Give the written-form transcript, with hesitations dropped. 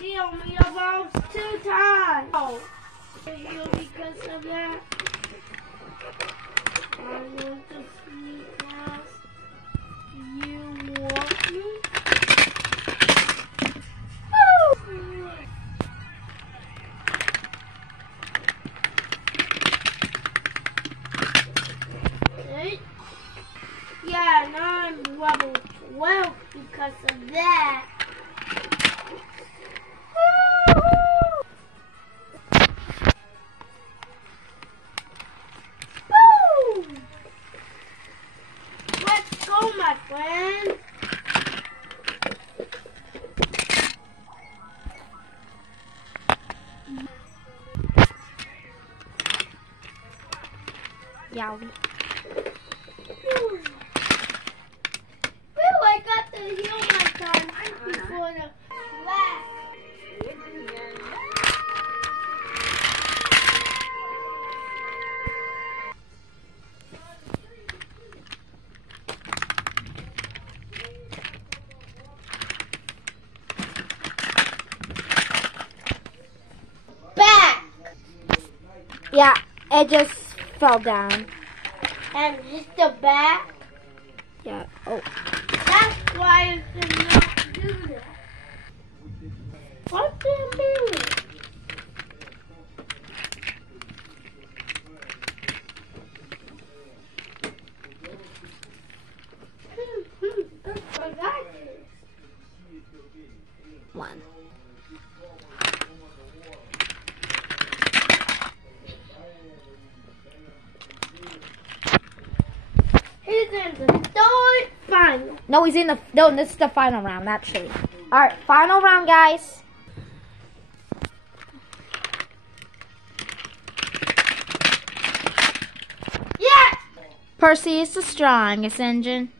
heal me about 2 times. Oh, heal because of that. I'm going to sneak past. You want me? Woo! Hey. Yeah, now I'm level 12 because of that. Boom! Let's go, my friend. Yowie. I got to heal my time before the last. Back! Yeah, it just fell down. And just the back? Yeah. Oh. That's why I cannot do that. What's the meaning? I forgot this. 1. He's in the third final. No, he's in the. No, this is the final round, actually. Alright, final round, guys. Yes! Percy is the strongest engine.